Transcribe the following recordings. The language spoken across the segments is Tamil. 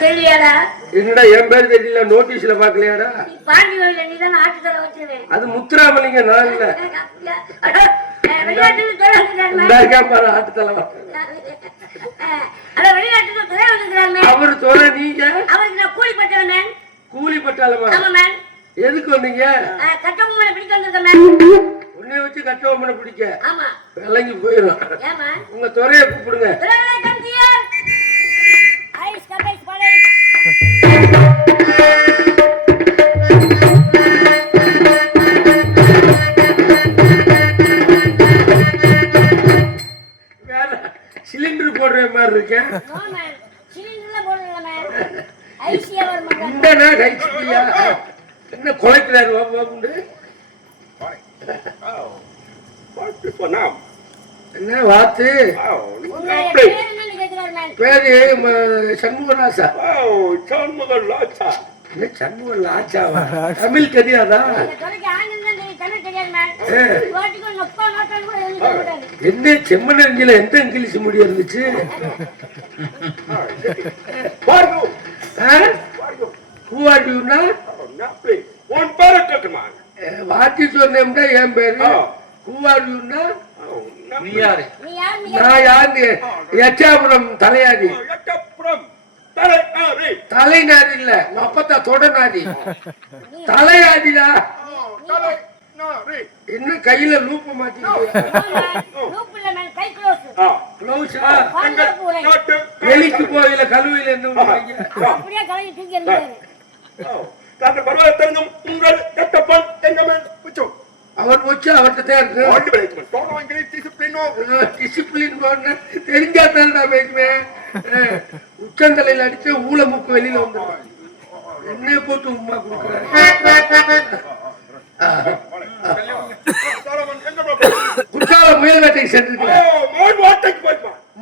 தெரியலடா. என்னடா என் பேர் தெரியல நோட்டீஸ்ல பாக்கலையாடா பாண்டி வழியில நீ தான் ஆட்டுத்தர வச்சது. அது முத்துராமலிங்க நான் இல்ல. துறை துறை. அவர் சொல்ற நீங்க? அவருக்கு நான் கூலி பட்டவன் மேன். கூலி பட்டாளமா ஆமா மேன். எதுக்கு வந்தீங்க? மேல பிடிக்க வந்திருக்கேன் மேன். உன்னை வச்சு கட்டவமனை பிடிக்க. ஆமா. விளங்கி போயிடும்? உங்க துறைய கூப்பிடுங்க. சிலிண்டர் போடுற மாதிரி இருக்கேன் என்ன now? என்ன வாத்து. பேர் ம- சண்முகராசா Oh, John Magalata. என்ன சண்முக ஆச்சாவா தமிழ் தெரியாதா? இந்த துறைக்கு ஆங்கிலம் தான் தெரியும், தமிழ் தெரியாது மேன். ஏ. வாட்டிக்கு ஒரு நொப்பா நோட்டான்னு கூட எழுதி தர மாட்டாரு. என்ன செம்மனஞ்சில எந்த இங்கிலீஷ் முடி இருந்துச்சு? Oh, வாத்தி சொன்னேன்டா என் பேரு ஆ. Who are you னா? Oh. நீ யாருன்னு நான் யாரு எச்சாபுரம் தலையாதி. தலைநாதி இல்ல உங்க அப்பத்தா தொடநாதி தலையாதிடா என்ன கையில லூப்ப. எலிக்கு போயில கழுவில என்ன உங்கள் எட்டப்பன் உச்சம் அவர் வச்சு அவர்கிட்ட தான் இருக்கு. டிசிப்ளினோ தெரிஞ்சா தான் நான் பேசுவேன் உச்சந்தலையில அடிச்ச ஊழ மூக்கு வெளியில வந்துடும் என்ன போட்டு உமா கொடுக்குறாரு. முயல் வேட்டைக்கு சென்றிருக்கிறேன்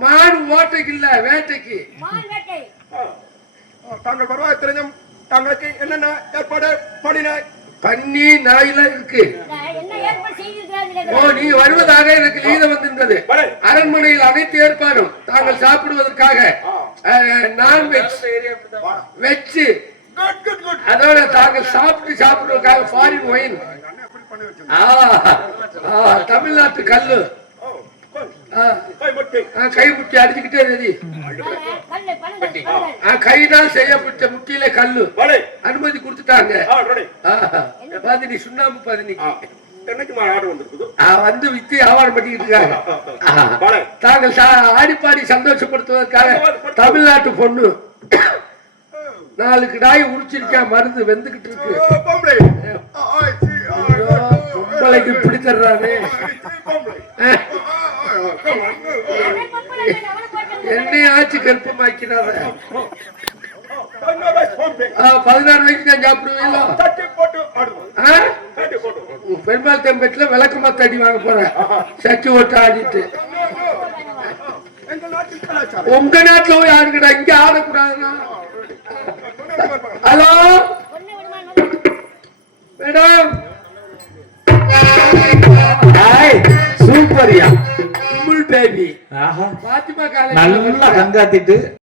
மான் வாட்டைக்கு ஓட்டைக்கு இல்ல வேட்டைக்கு. மான் வேட்டை. தாங்கள் பரவாயில்ல தெரிஞ்சும் தங்களுக்கு என்னென்ன ஏற்பாடு பண்ணினாய்? பன்னி நாயெல்லாம் இருக்கு. ஓ. நீ வருவதாக எனக்கு லீதம் வந்திருந்தது. அரண்மனையில் அனைத்து ஏற்பாடும் தாங்கள் சாப்பிடுவதற்காக non veg veg good good good அதோட தாங்கள் சாப்பிட்டு சாப்பிடுவதற்காக ஃபாரின் ஒயின் தமிழ்நாட்டு கல்லு. கை முட்டி ஆ, கை முட்டி அடிச்சுக்கிட்டே ரெடி. கையினால் செய்யப்பட்ட முட்டியில கல்லு. அனுமதி கொடுத்துட்டாங்க. பதினி சுண்ணாம்பு ஆ, வந்து வித்து வியாபாரம் பண்ணிக்கிட்டு இருக்காங்க. தாங்கள் ஆடிப்பாடி சந்தோஷப்படுத்துவதற்காக தமிழ்நாட்டு பொண்ணு. நாளுக்கு நாய் உரிச்சிருக்கேன் மருந்து வெந்துகிட்டு இருக்கு பொம்பளைக்கு இப்படி தர்றானே பொம்பளை அஹ், அவன் பொம்பளை மேன், அவனை போட்டு என்னை ஆச்சு கற்பமாக்கினாத பதினாறு வயசு நான் சாப்பிடுவீங்களோ பெருமாள் தெம்பெட்டில் விளக்கமா தடி வாங்க போறேன் சட்டி ஓட்டு ஆடிட்டு உங்க நாட்டுல போய் ஆடுங்கடா இங்க ஆடக்கூடாதுன்னா ஹலோ. மேடம்? சூப்பர்யா. பாத்திமா காலேஜ் நல்லா கங்காத்திட்டு